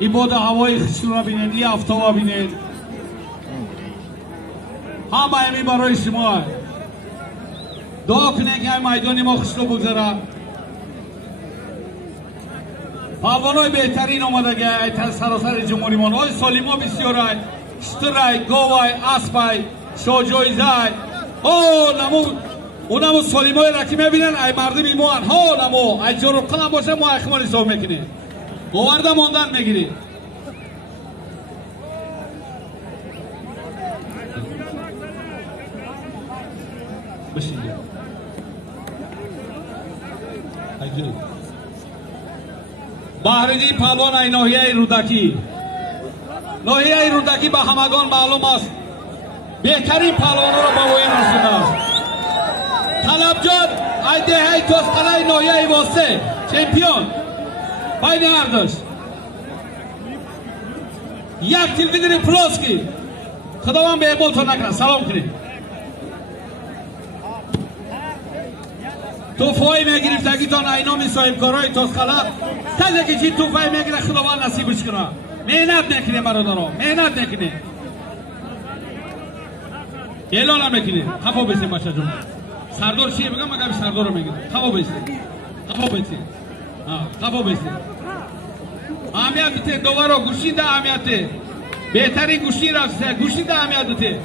این باد هوای خشن را بینید، این آفتاب بینید. همه همی برای شما دعا کنید که میدان ما خوشنو بگذره. پهلوانای بهترین آمدگی سراسر جمهوری ما های سالیما بسیارای شترای گاوای اسبای شاجایزه اونمو سالیمای را که میبینن ای مردم ایمان نمو ای جروب کنم باشه ما اخمال حساب میکنیم گوارده ماندن میگیریم. بهرجی پهلوان ای ناحیه رودکی به همگان معلوم است بهترین پهلوان‌ها را به وین رسونده است. طلبجان ای دهه توسقلای ناحیه واسه چمپیون بین اردش یک تلویزیون پلاسکی خداوند به اقبالتان نکنه. سلام کنید. توفای میگرفتگیتان اینامی صاحبکارای توسقلا تازه که چی توفای میگیره خداوند نصیبش کنه. مهنت نکنه برادران، مهنت نکنه. اعلان هم نکنه. خفا بیسته بچه جون. سردار چیه بگم مگه سردار رو میگه. خفا بیسته. خفا بیسته. اهمیت بده دوباره گوشیده اهمیت. بهترین گوشی رفته. گوشیده اهمیت بده.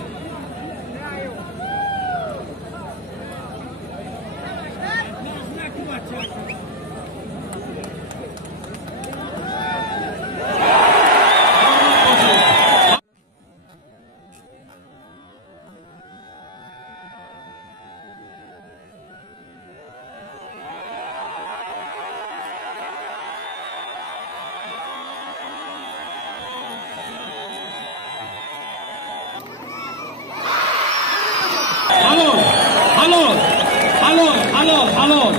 حلال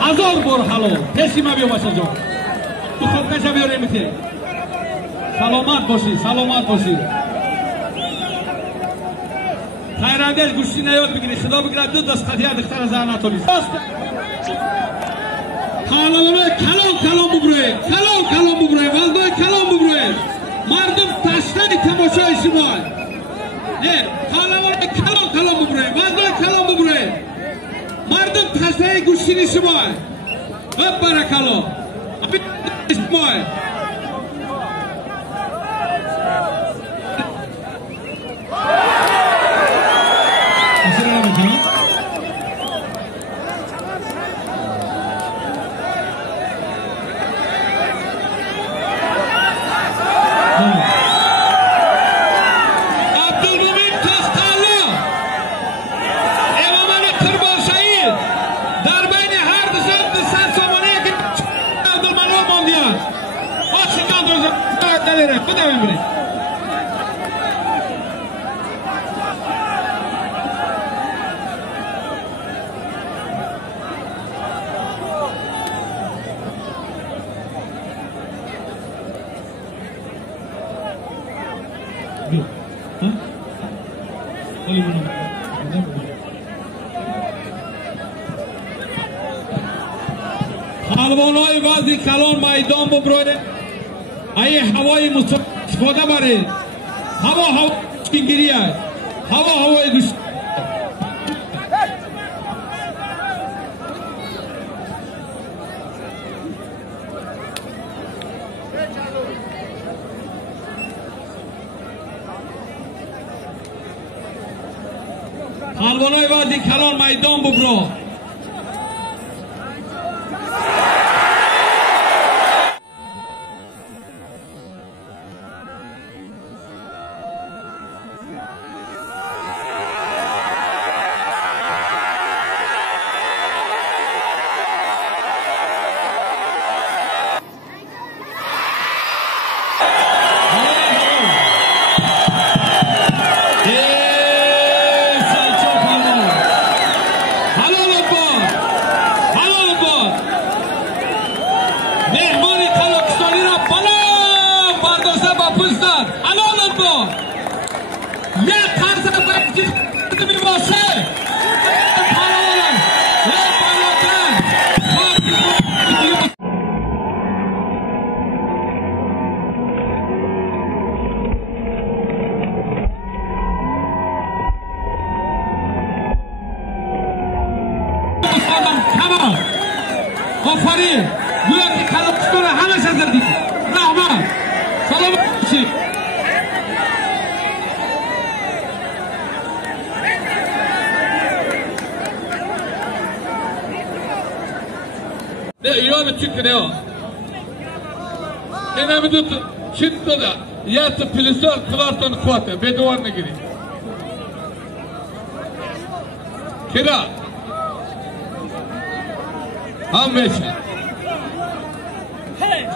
هزار بار حلال پیشی ما بیا بچه جان تو خود کشا بیاریم که سلامت باشی خیرندش گوشتی نیاد بگیری خدا بگیره دو دست قطعه دختر از زهر نتونی خالمانای کلام بگروید والدای کلام بگروید مردم تشنه تماشای شما نه خالمانای کلام بگروید والدای کلام بگروید مردم تشنه گوشتی شما ببرکالله شما پهلوانای وزن کلان میدان ببرید ای هوای استفاده برید هوا چینگیری است هوای گوش پهلوانای وزن کلان میدان ببرید حلال آفرین گویا که خرابستان همه شدید رحمت سلام باشید نه ایران چیکنه ها این نمیدون چیت داده یا تو پلیسار کلارتون خواته به دوار نگیری کرا هم میشه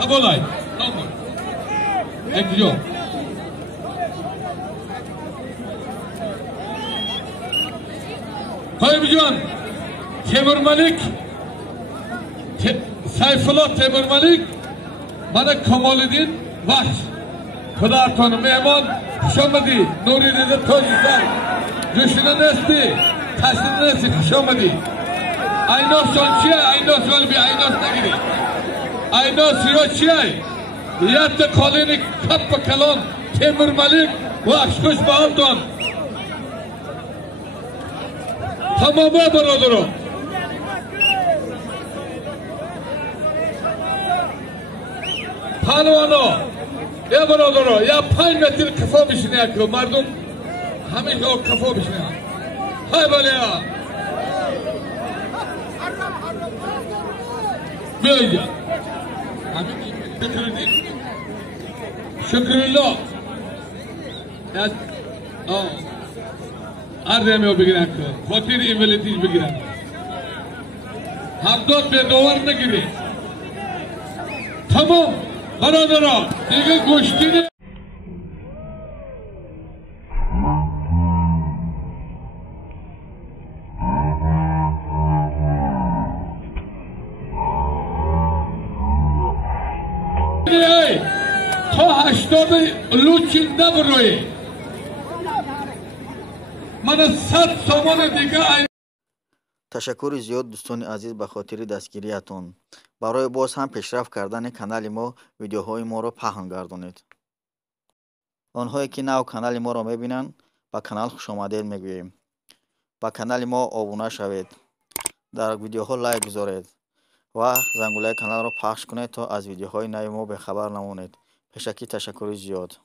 قبول ای تمام اکجو قایب جان تیمور ملک سیفالله تیمور ملک من کمالدین وحش پدرتان مهمان خوش آمدی نوری رضا تاجی سر جوشنه نستی تحصیل نستی خوش آمدی ایناس جان چیه؟ ایناس ولی بی ایناس نگیری ایناس یا چیه؟ یت قالین کپ کلان تیمور ملک وحش خوش به حالتان تمامه برادران پهلوانا یا برادرها یا 5 متر کفا بشینه که مردم همه جا کفا بشینه های بله بیایی شکرالله عرضه بگیرن که خاطر ایملیتیش بگیرن همداد به دوار نگیره تمام برادران دیگه گشتی نه تا 80 لوچین نبروی من 100 سامان دیگه تشکر زیاد دوستان عزیز به خاطر دستگیریتون. برای باز هم پیشرفت کردن کانال ما ویدیوهای ما را پهن گردانید. آنهایی که نو کانال ما را میبینند به کانال خوش آمدید میگوییم. به کانال ما ابونه شوید. در ویدیوها لایک گذارید و زنگوله کانال را پخش کنید تا از ویدیوهای نو ما به خبر نمانید. پیشکی تشکر زیاد.